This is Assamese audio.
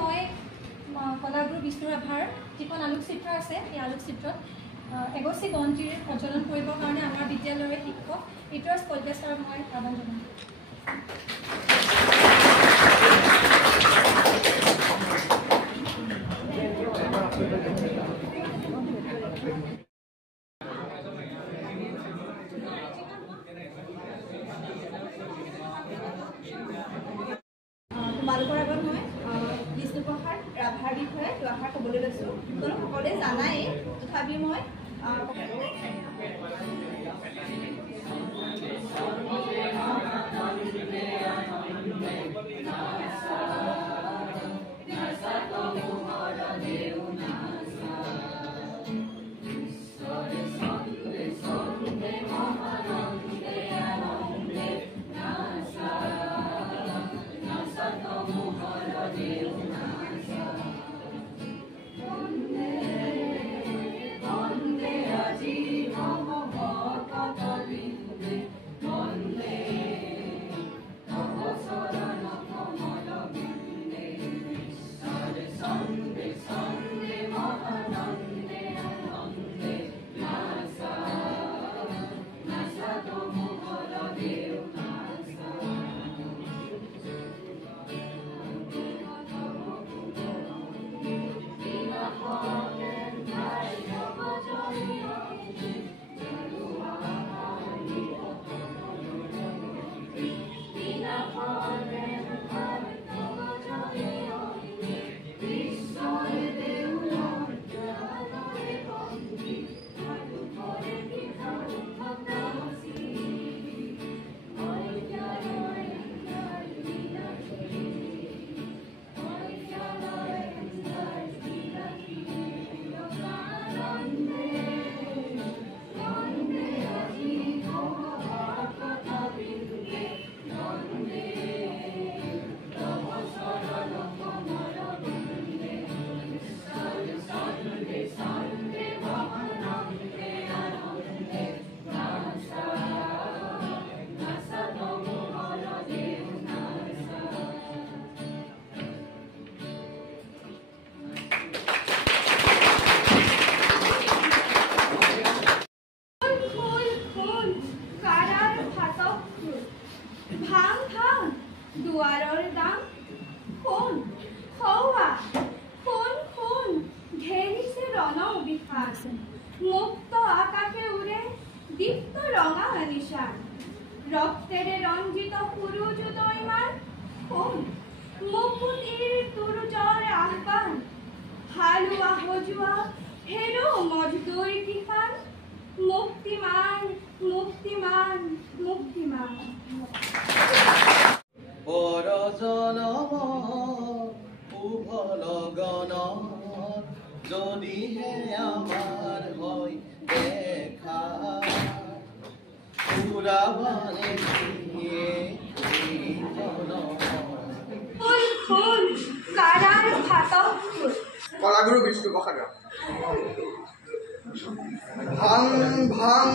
মই কলাগুৰু বিষ্ণু ৰাভাৰ যিখন আলোকচিত্ৰ আছে এই আলোকচিত্ৰত এগছি বন্তিৰ প্ৰজ্বলন কৰিবৰ কাৰণে আমাৰ বিদ্যালয়ৰ শিক্ষক ইতৰাজ কলিতা ছাৰক মই আহ্বান জনাম। তোমালোকৰ আগত মই বিষ্ণুপ্ৰসাদ ৰাভাৰ বিষয়ে দুআষাৰ ক'বলৈ লৈছোঁ। তোমালোক সকলোৱে জানাই, তথাপি মই দুৱাৰৰ দাম সোণ সৌৱা সোণ সোণ ঘেৰিছে ৰণ বিশাল মুক্ত আকাশে উৰে দীপ্ত ৰঙা নিশান ৰক্তেৰে ৰঞ্জিত সূৰুযোদয়মান সোণ মুকুতিৰ তুৰুজৰ আহ্বান হালোৱা সজোৱা হেৰো মজদুৰ কিষাণ মুক্তিমান মুক্তিমান মুক্তিমান পৰজনম শুভ লগনত যদিহে আমাৰ হয় দেখা পুৰাবানে কলাগুৰু বিষ্ণুপ্ৰসাদ ভাং ভাং